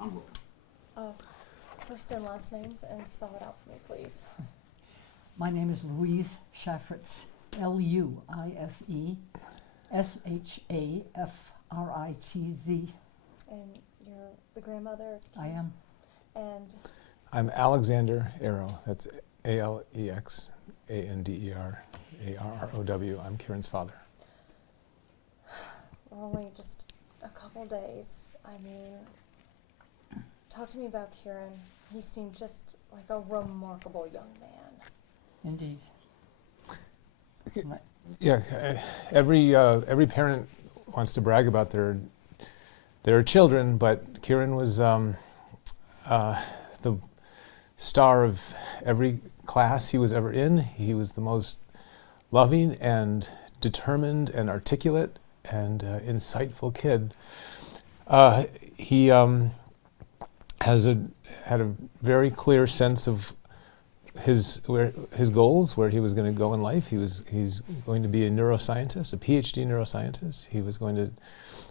I'm rolling. First and last names, and spell it out for me, please. My name is Louise Shafritz, Luiseshafritz. And you're the grandmother? I am. And I'm Alexander Arrow. That's Alexanderarrow. I'm Kieran's father. we're only just a couple days. I mean, talk to me about Kieran. He seemed just like a remarkable young man. Indeed. Yeah, every parent wants to brag about their children, but Kieran was the star of every class he was ever in. He was the most loving and determined and articulate and insightful kid. He had a very clear sense of his goals, where he was going to go in life. He's going to be a neuroscientist, a PhD neuroscientist. He was going to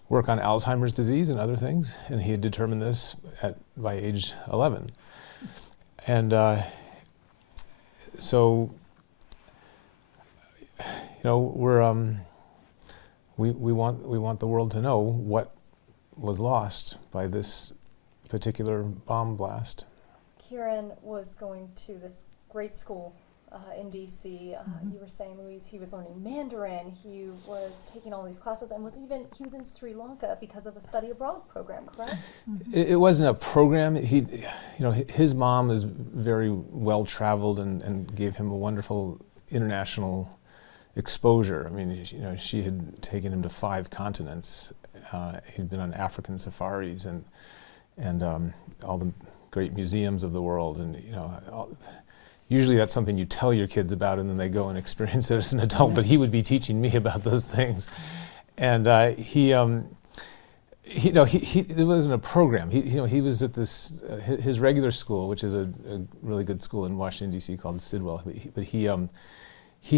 work on Alzheimer's disease and other things, and he had determined this by age 11. And so, you know, we want the world to know what was lost by this particular bomb blast. Kieran was going to this great school in DC. You were saying, Louise, he was learning Mandarin. He was taking all these classes, and he was in Sri Lanka because of a study abroad program, correct? It wasn't a program. His mom is very well traveled and gave him a wonderful international exposure. I mean, she had taken him to 5 continents. He'd been on African safaris and all the great museums of the world, and usually that's something you tell your kids about, and then they go and experience it as an adult. But he would be teaching me about those things, and it wasn't a program. He was at his regular school, which is a really good school in Washington D.C. called Sidwell. But he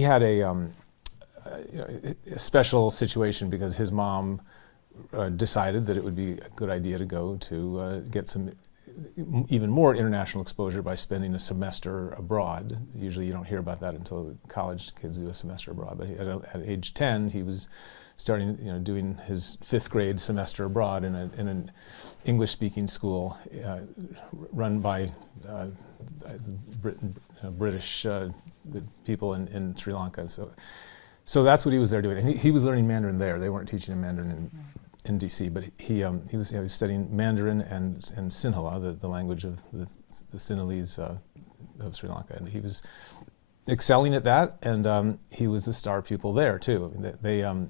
had a special situation because his mom decided that it would be a good idea to go to get some even more international exposure by spending a semester abroad. Usually you don't hear about that until college kids do a semester abroad, but at age 10 he was starting, doing his 5th grade semester abroad in an English-speaking school run by British people in Sri Lanka. So that's what he was there doing, and he was learning Mandarin there. They weren't teaching him Mandarin in DC, but he was studying Mandarin and Sinhala, the language of the Sinhalese of Sri Lanka, and he was excelling at that. And he was the star pupil there too. I mean,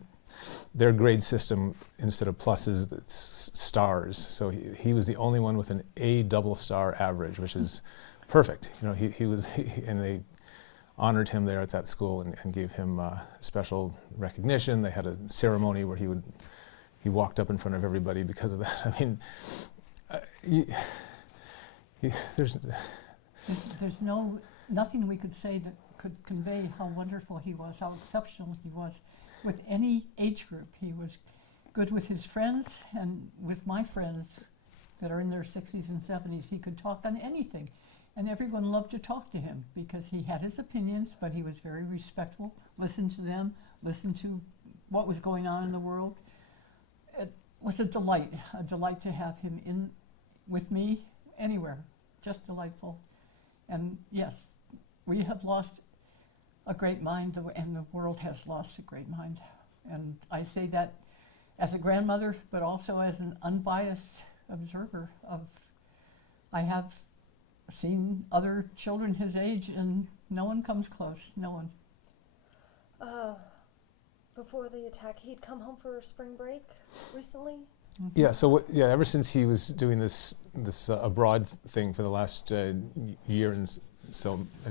their grade system, instead of pluses, it's stars. So he was the only one with an A double star average, which is perfect. And they honored him there at that school and gave him special recognition. They had a ceremony where he walked up in front of everybody because of that. I mean, there's nothing we could say that could convey how wonderful he was, how exceptional he was. With any age group, he was good with his friends, and with my friends that are in their 60s and 70s, he could talk on anything. And everyone loved to talk to him because he had his opinions, but he was very respectful, listened to them, listened to what was going on in the world. It was a delight to have him in with me anywhere, just delightful. And yes, we have lost a great mind, and the world has lost a great mind. And I say that as a grandmother, but also as an unbiased observer I have seen other children his age, and no one comes close, no one. Before the attack, he'd come home for spring break recently? Yeah, so ever since he was doing this abroad thing for the last year and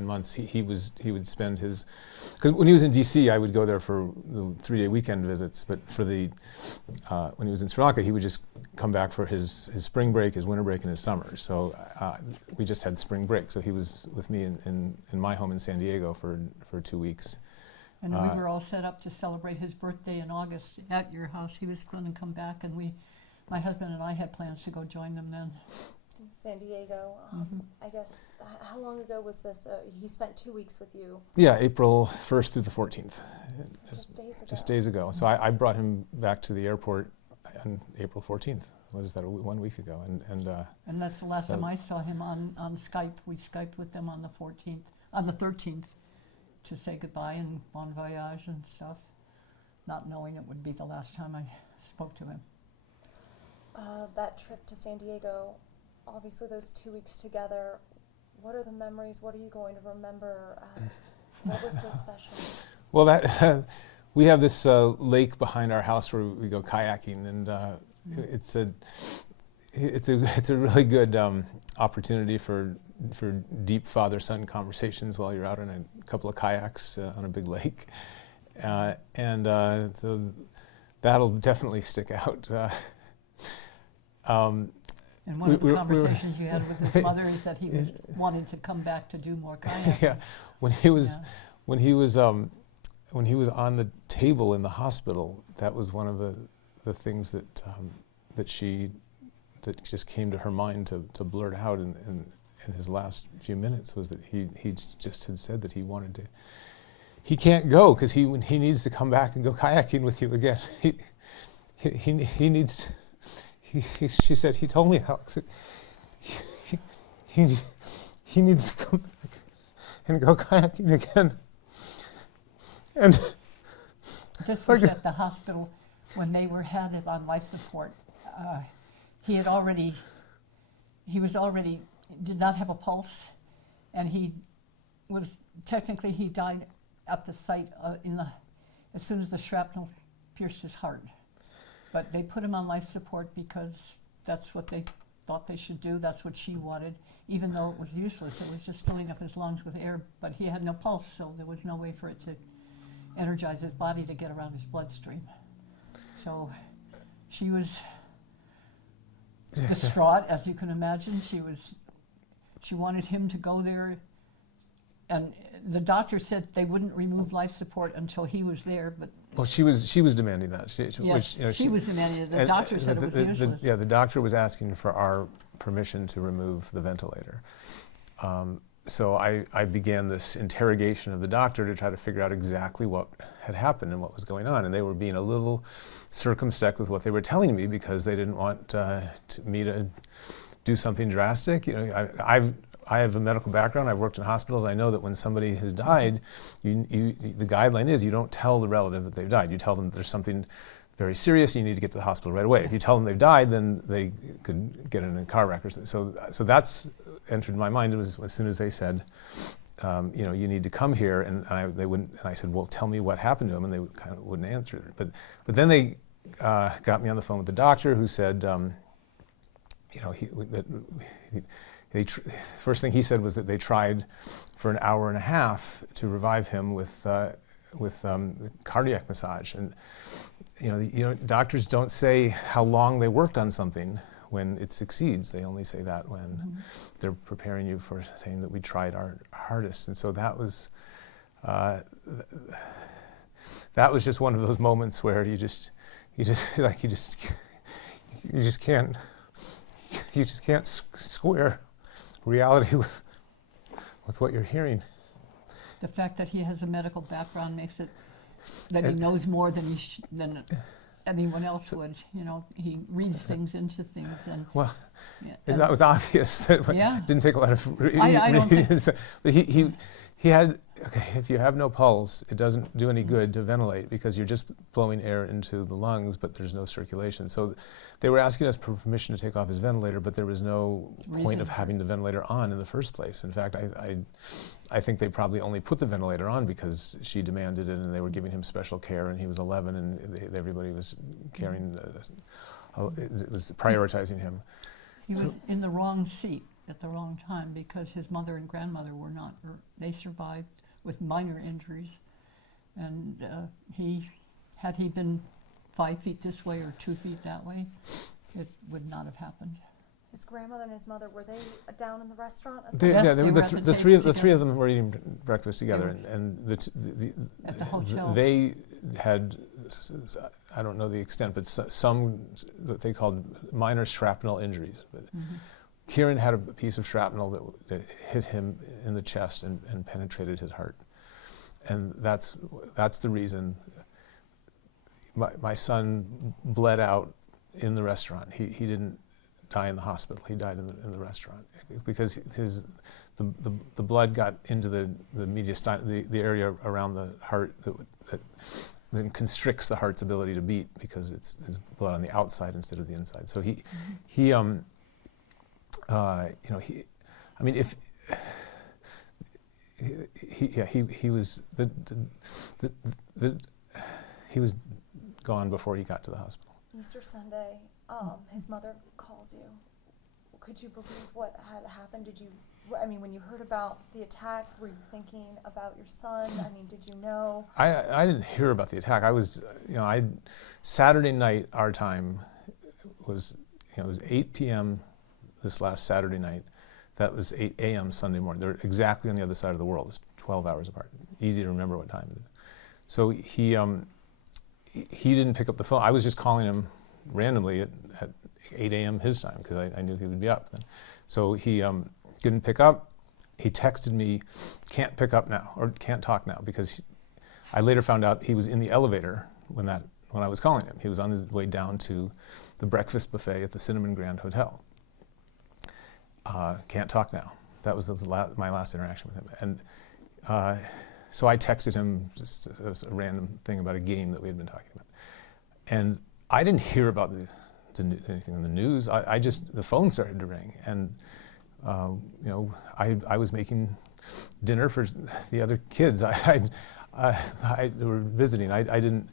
months, he would spend his, because when he was in DC, I would go there for the 3-day weekend visits, but for when he was in Sri Lanka, he would just come back for his spring break, his winter break, and his summer. So we just had spring break, so he was with me in my home in San Diego for 2 weeks. And we were all set up to celebrate his birthday in August at your house. He was going to come back, and we my husband and I had plans to go join them then. In San Diego. Mhm. I guess, how long ago was this? He spent 2 weeks with you. Yeah, April 1st through the 14th. Just days ago. Just days ago. So I brought him back to the airport on April 14th. What is that, 1 week ago? And that's the last that- time I saw him on Skype. We Skyped with them on the 13th, to say goodbye and bon voyage and stuff, not knowing it would be the last time I spoke to him. That trip to San Diego, obviously those 2 weeks together, what are the memories? What are you going to remember? What was so special? Well, that we have this lake behind our house where we go kayaking, and it's a really good opportunity for deep father-son conversations while you're out on a couple of kayaks on a big lake, so that'll definitely stick out. And one of the conversations you had with his mother is that he was wanting to come back to do more kayaking. Yeah, when he was on the table in the hospital, that was one of the things that just came to her mind to blurt out in his last few minutes, was that he just had said that he wanted to. He can't go because he needs to come back and go kayaking with you again. He needs. She said, he told me, Alex, that he needs to come back and go kayaking again. And this was at the hospital when they had him on life support. He did not have a pulse, and he died at the site as soon as the shrapnel pierced his heart. But they put him on life support because that's what they thought they should do. That's what she wanted, even though it was useless. It was just filling up his lungs with air, but he had no pulse, so there was no way for it to energize his body to get around his bloodstream. So she was distraught, as you can imagine. She wanted him to go there, and the doctor said they wouldn't remove life support until he was there, but well, she was demanding that. She was demanding it. The doctor said it was useless. The doctor was asking for our permission to remove the ventilator. So I began this interrogation of the doctor to try to figure out exactly what had happened and what was going on. And they were being a little circumspect with what they were telling me because they didn't want me to do something drastic. I have a medical background. I've worked in hospitals. I know that when somebody has died, the guideline is you don't tell the relative that they've died. You tell them there's something very serious. You need to get to the hospital right away. If you tell them they've died, then they could get in a car wreck or something. So that's entered my mind. It was as soon as they said, you need to come here, and they wouldn't. And I said, well, tell me what happened to him, and they kind of wouldn't answer. But then they got me on the phone with the doctor, who said, first thing he said was that they tried for an hour and a half to revive him with cardiac massage, and doctors don't say how long they worked on something when it succeeds. They only say that when they're preparing you for saying that we tried our hardest. And so that was just one of those moments where you just can't square reality with what you're hearing. The fact that he has a medical background makes it that he knows more than than anyone else would. He reads things into things, and that was obvious. That didn't take a lot of I don't think. But he had. Okay, if you have no pulse, it doesn't do any good to ventilate because you're just blowing air into the lungs, but there's no circulation. So they were asking us for permission to take off his ventilator, but there was no point of having the ventilator on in the first place. In fact, I think they probably only put the ventilator on because she demanded it, and they were giving him special care, and he was 11, and everybody was caring. It was prioritizing him. He was in the wrong seat at the wrong time because his mother and grandmother were not. They survived with minor injuries, and had he been 5 feet this way or 2 feet that way, it would not have happened. His grandmother and his mother, were they down in the restaurant? The three of them were eating breakfast together, and at the hotel. They had I don't know the extent, but some what they called minor shrapnel injuries. But Kieran had a piece of shrapnel that hit him in the chest and penetrated his heart, and that's the reason my son bled out in the restaurant. He didn't die in the hospital. He died in the restaurant because the blood got into the mediastinum, the area around the heart that then constricts the heart's ability to beat because it's blood on the outside instead of the inside. So he was gone before he got to the hospital. Easter Sunday, his mother calls you. Could you believe what had happened? When you heard about the attack, were you thinking about your son? Did you know? I didn't hear about the attack. Saturday night, our time was, it was 8 p.m. this last Saturday night. That was 8 a.m. Sunday morning. They're exactly on the other side of the world. It's 12 hours apart. Easy to remember what time it is. So he didn't pick up the phone. I was just calling him randomly at 8 a.m. his time because I knew he would be up then. So he didn't pick up. He texted me, can't pick up now, or can't talk now, because I later found out he was in the elevator when I was calling him. He was on his way down to the breakfast buffet at the Cinnamon Grand Hotel. Can't talk now. That was my last interaction with him. And so I texted him just a random thing about a game that we had been talking about. And I didn't hear about anything in the news. The phone started to ring, and I was making dinner for the other kids. I were visiting. I didn't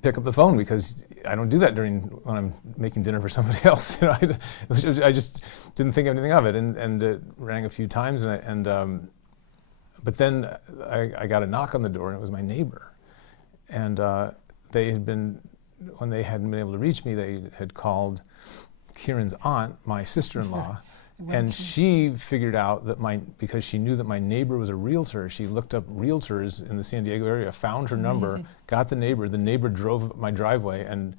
pick up the phone because I don't do that when I'm making dinner for somebody else. I just didn't think anything of it, and it rang a few times, but then I got a knock on the door, and it was my neighbor, and when they hadn't been able to reach me, they had called Kieran's aunt, my sister-in-law, and she figured out that because she knew that my neighbor was a realtor, she looked up realtors in the San Diego area, found her number, got the neighbor drove up my driveway and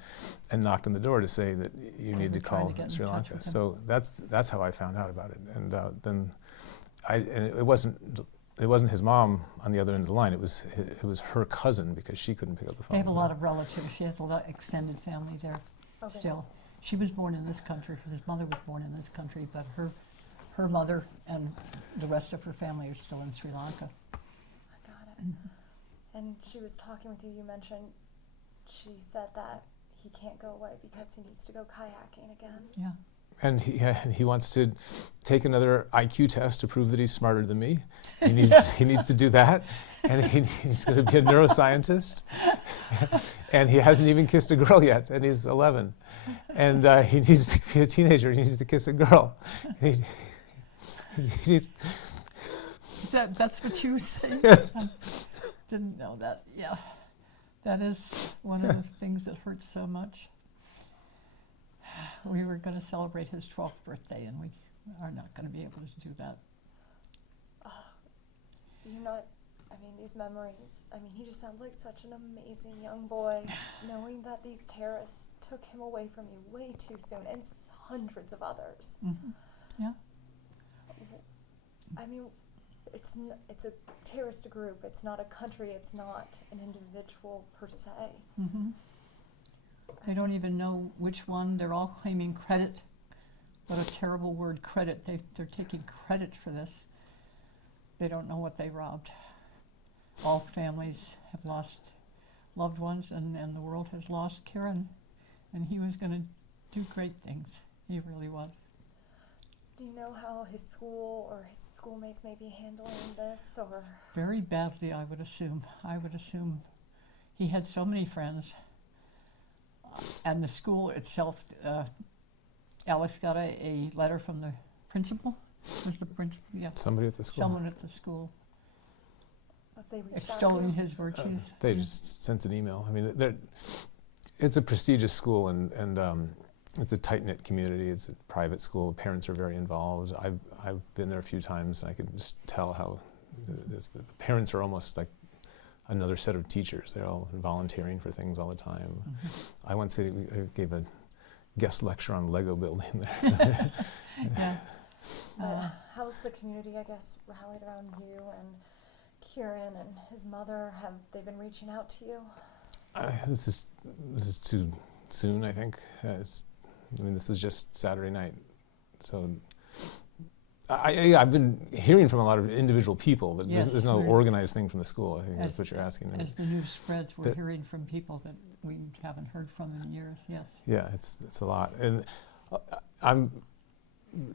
knocked on the door to say that you need to call Sri Lanka. So that's how I found out about it. And then it wasn't his mom on the other end of the line. It was her cousin, because she couldn't pick up the phone. They have a lot of relatives. She has a lot of extended family there still. She was born in this country. His mother was born in this country, but her mother and the rest of her family are still in Sri Lanka. I got it. And she was talking with you. You mentioned she said that he can't go away because he needs to go kayaking again. Yeah. And he wants to take another IQ test to prove that he's smarter than me. He needs to do that, and he's going to be a neuroscientist. And he hasn't even kissed a girl yet, and he's 11. And he needs to be a teenager. He needs to kiss a girl. That's what you were saying. Yes. Didn't know that. Yeah, that is one of the things that hurts so much. We were going to celebrate his 12th birthday, and we are not going to be able to do that. These memories, he just sounds like such an amazing young boy, knowing that these terrorists took him away from you way too soon, and hundreds of others. Mm-hmm. Yeah. It's a terrorist group. It's not a country. It's not an individual per se. Mm-hmm. They don't even know which one. They're all claiming credit. What a terrible word, credit. They're taking credit for this. They don't know what they robbed. All families have lost loved ones, and the world has lost Kieran. And he was going to do great things. He really was. Do you know how his school or his schoolmates may be handling this? Or very badly, I would assume. He had so many friends. And the school itself, Alex got a letter from the principal. Was the principal? Yeah. Somebody at the school. Someone at the school. But they extolling his virtues. They just sent an email. It's a prestigious school, and it's a tight-knit community. It's a private school. Parents are very involved. I've been there a few times, and I can just tell how the parents are almost like another set of teachers. They're all volunteering for things all the time. I once I gave a guest lecture on Lego building there. Yeah. How's the community, I guess, rallied around you and Kieran and his mother? Have they been reaching out to you? This is too soon, I think. This is just Saturday night, so I've been hearing from a lot of individual people, but Yes, there's no organized thing from the school. I think as- that's what you're asking. As the news spreads, we're There- hearing from people that we haven't heard from in years. Yes. Yeah, it's a lot, and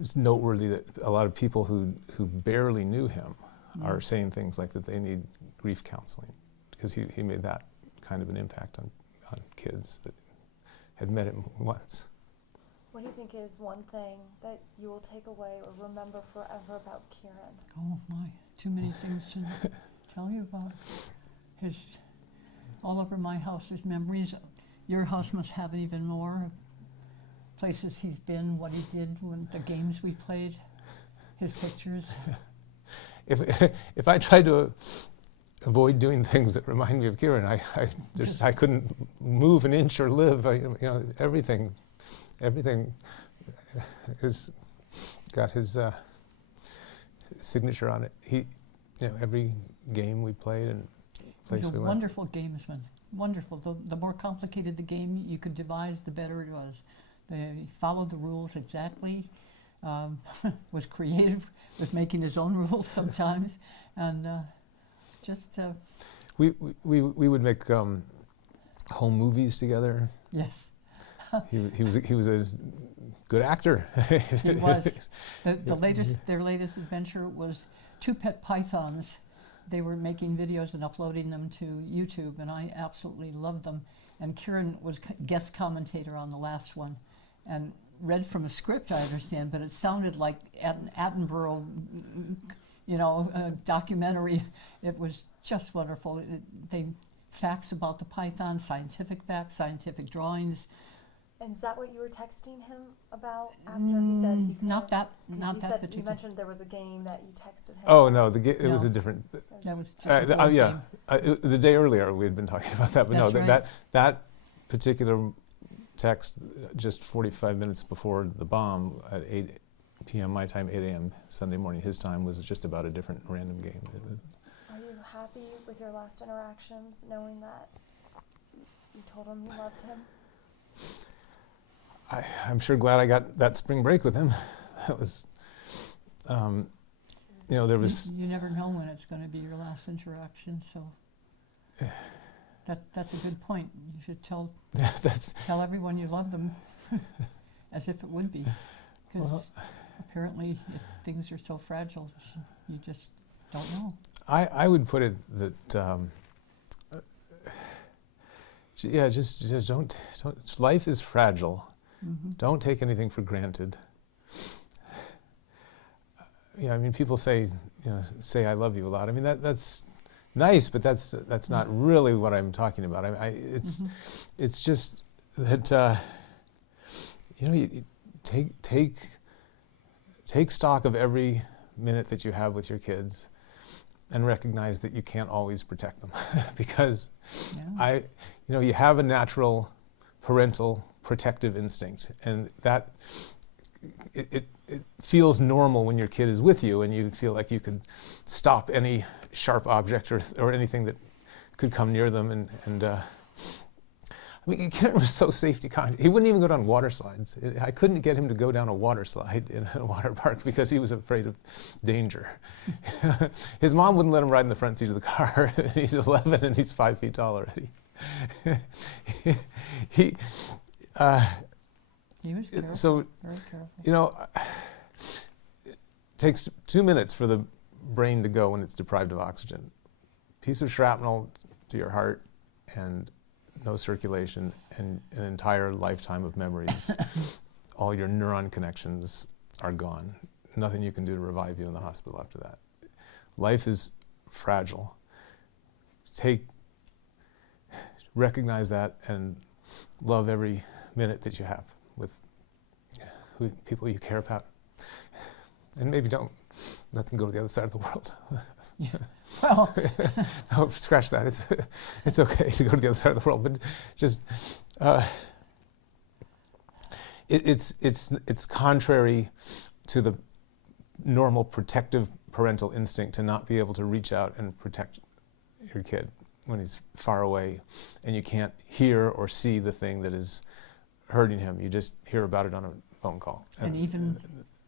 it's noteworthy that a lot of people who barely knew him are saying things like that they need grief counseling because he made that kind of an impact on kids that had met him once. What do you think is one thing that you will take away or remember forever about Kieran? Oh my, too many things to tell you about. All over my house there's memories. Your house must have even more. Places he's been, what he did, the games we played, his pictures. If I tried to avoid doing things that remind me of Kieran, I couldn't move an inch or live. Everything has got his signature on it. Every game we played and place He's a we went. wonderful gamesman. Wonderful. The more complicated the game you could devise, the better it was. He followed the rules exactly. Was creative with making his own rules sometimes, and we would make home movies together. yes. He was a good actor. It was. Their latest adventure was two pet pythons. They were making videos and uploading them to YouTube, and I absolutely loved them. And Kieran was guest commentator on the last one, and read from a script, I understand, but it sounded like an Attenborough, documentary. It was just wonderful. Facts about the python, scientific facts, scientific drawings. And is that what you were texting him about after he said he Not that you particular. mentioned there was a game that you texted him. Oh no, it was No. a different. That was just a board Yeah, game. the day earlier we had been talking about that, but no, That's right. that particular text just 45 minutes before the bomb at 8 p.m. my time, 8 a.m. Sunday morning his time, was just about a different random game. Are you happy with your last interactions, knowing that you told him you loved him? I'm sure glad I got that spring break with him. That was, there was. You never know when it's going to be your last interaction, so that's a good point. You should tell everyone you love them as if it would be, because apparently if things are so fragile, you just don't know. I would put it that. Just don't. Life is fragile. Mm-hmm. Don't take anything for granted. People say, say I love you a lot. That's nice, but that's not really what I'm talking about. It's just that you take stock of every minute that you have with your kids, and recognize that you can't always protect them, because you have a natural parental protective instinct, and that it feels normal when your kid is with you and you feel like you could stop any sharp object or anything that could come near them. Kieran was so safety conscious. He wouldn't even go down water slides. I couldn't get him to go down a water slide in a water park because he was afraid of danger. His mom wouldn't let him ride in the front seat of the car. He's 11 and he's 5 feet tall already. He was careful, so, very careful. it takes 2 minutes for the brain to go when it's deprived of oxygen. Piece of shrapnel to your heart and no circulation and an entire lifetime of memories. All your neuron connections are gone. Nothing you can do to revive you in the hospital after that. Life is fragile. Recognize that and love every minute that you have with people you care about. And maybe don't let them go to the other side of the world. Yeah. Well, No, scratch that. It's okay to go to the other side of the world, but just it's contrary to the normal protective parental instinct to not be able to reach out and protect your kid when he's far away, and you can't hear or see the thing that is hurting him. You just hear about it on a phone call. and even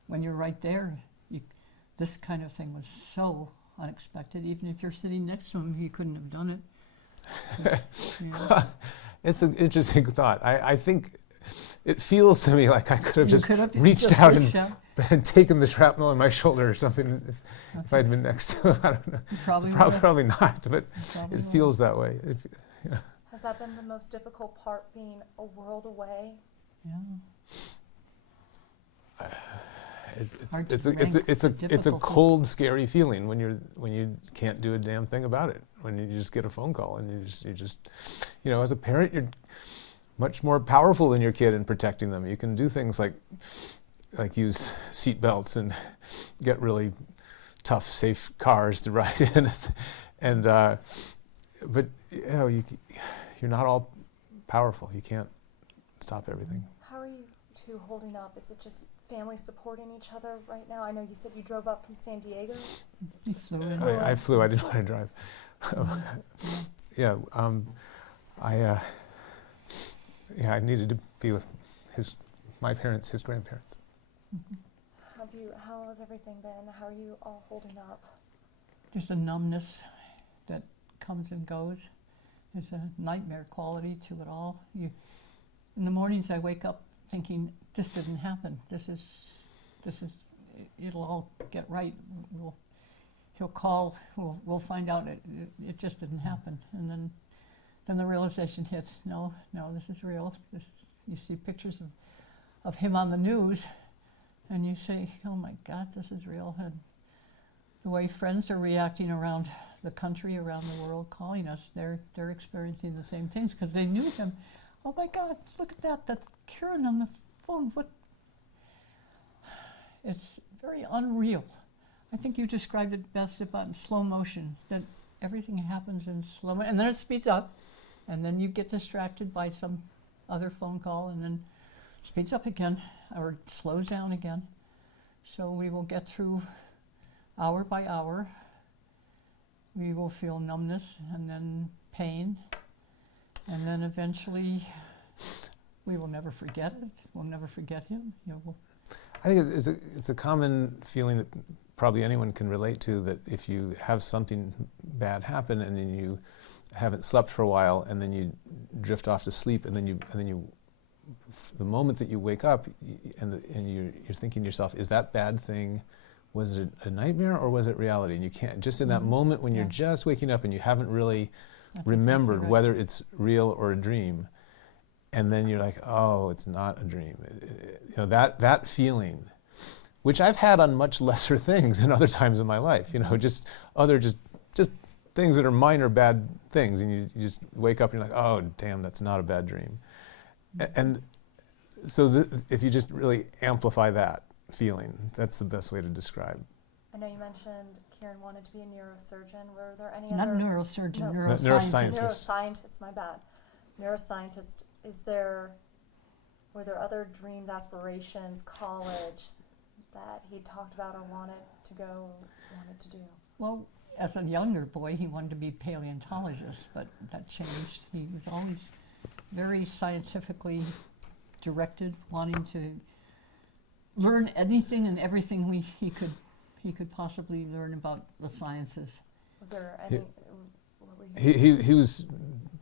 when you're right there, this kind of thing was so unexpected. Even if you're sitting next to him, he couldn't have done it. Yeah. It's an interesting thought. I think it feels to me like I could have You just could have reached just out reached and, out. and taken the shrapnel on my shoulder or something if I'd been next to him. I don't know. You probably would have. Probably not, but Probably it would. feels that way. Has that been the most difficult part, being a world away? Yeah. Hard to It's a difficult. cold, scary feeling when you can't do a damn thing about it. When you just get a phone call and you just as a parent, you're much more powerful than your kid in protecting them. You can do things like use seat belts and get really tough, safe cars to ride in, and but you're not all powerful. You can't stop everything. How are you two holding up? Is it just family supporting each other right now? I know you said you drove up from San Diego. He flew in. I flew. I didn't want to drive. I needed to be with my parents, his grandparents. How has everything been? How are you all holding up? There's a numbness that comes and goes. There's a nightmare quality to it all. In the mornings I wake up thinking, this didn't happen. This is, it'll all get right. He'll call, we'll find out it just didn't happen. And then the realization hits, no, this is real. You see pictures of him on the news, and you say, oh my God, this is real. And the way friends are reacting around the country, around the world, calling us, they're experiencing the same things because they knew him. Oh my God, look at that, that's Kieran on the phone. What? It's very unreal. I think you described it best about in slow motion, that everything happens in slow motion, and then it speeds up, and then you get distracted by some other phone call, and then speeds up again, or slows down again. So we will get through hour by hour. We will feel numbness, and then pain, and then eventually we will never forget it. We'll never forget him. I think it's a common feeling that probably anyone can relate to, that if you have something bad happen and then you haven't slept for a while and then you drift off to sleep and then you the moment that you wake up and you're thinking to yourself, is that bad thing, was it a nightmare or was it reality? And you can't, just in that moment when you're just waking up and you haven't really remembered whether it's real or a dream, and then you're like, oh, it's not a dream. That feeling, which I've had on much lesser things in other times in my life, just things that are minor bad things, and you just wake up and you're like, oh, damn, that's not a bad dream. And so if you just really amplify that feeling, that's the best way to describe. I know you mentioned Kieran wanted to be a neurosurgeon. Were there any Not other... neurosurgeon, No. neuroscientist. Neuroscientist, my bad. Neuroscientist. Were there other dreams, aspirations, college that he talked about or wanted to do? Well, as a younger boy, he wanted to be paleontologist, but that changed. He was always very scientifically directed, wanting to learn anything and everything he could possibly learn about the sciences. Was there any... He was,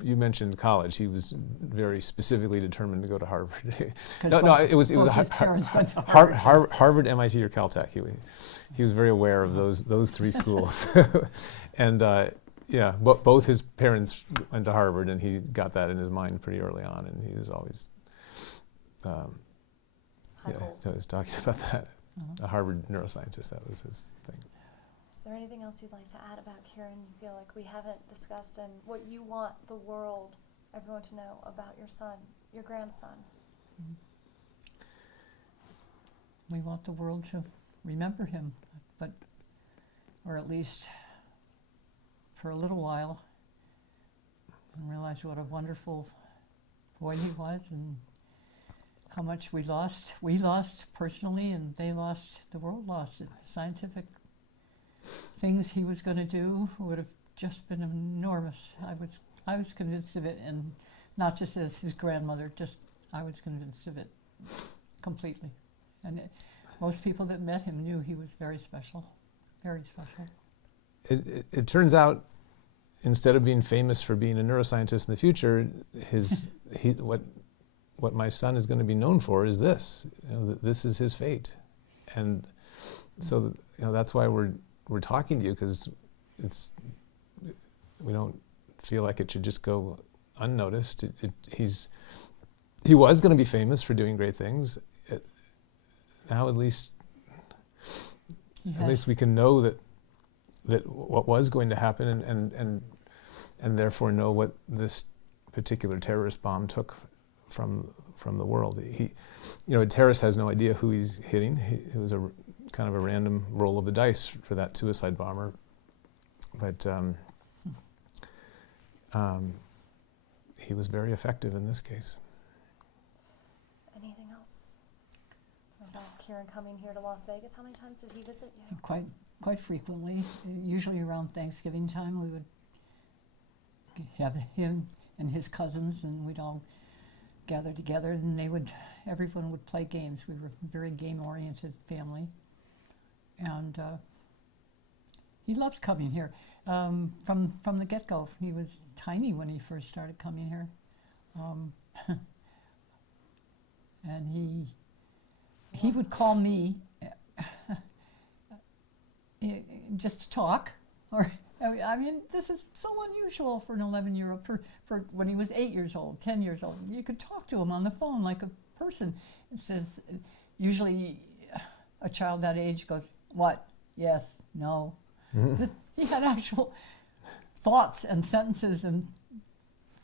you mentioned college. He was very specifically determined to go to Harvard. It was Harvard, MIT, or Caltech. He was very aware of those three schools, and both his parents went to Harvard, and he got that in his mind pretty early on, and he was always so he was talking about that. A Harvard neuroscientist, that was his thing. Is there anything else you'd like to add about Kieran you feel like we haven't discussed, and what you want the world, everyone to know about your son, your grandson? We want the world to remember him, or at least for a little while and realized what a wonderful boy he was and how much we lost. We lost personally, and they lost, the world lost it. The scientific things he was going to do would have just been enormous. I was convinced of it, and not just as his grandmother, just I was convinced of it completely. And most people that met him knew he was very special, very special. It turns out, instead of being famous for being a neuroscientist in the future, what my son is going to be known for is this. This is his fate, and so that's why we're talking to you, because we don't feel like it should just go unnoticed. He was going to be famous for doing great things. Now at least we can know that what was going to happen, and therefore know what this particular terrorist bomb took from the world. A terrorist has no idea who he's hitting. It was a kind of a random roll of the dice for that suicide bomber, but he was very effective in this case. Anything else about Kieran coming here to Las Vegas? How many times did he visit you? Quite frequently. Usually around Thanksgiving time, we would have him and his cousins, and we'd all gather together, and everyone would play games. We were a very game-oriented family, and he loved coming here from the get-go. He was tiny when he first started coming here, and he would call me just to talk, or I mean, this is so unusual for an 11-year-old. For when he was 8 years old, 10 years old, you could talk to him on the phone like a person. It says, usually a child that age goes, what? Yes, no. Mm-hmm. He had actual thoughts and sentences and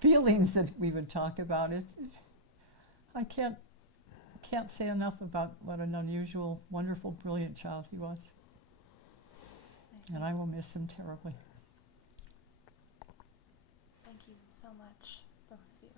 feelings that we would talk about. I can't say enough about what an unusual, wonderful, brilliant child he was. And I will miss him terribly. Thank you so much, both of you.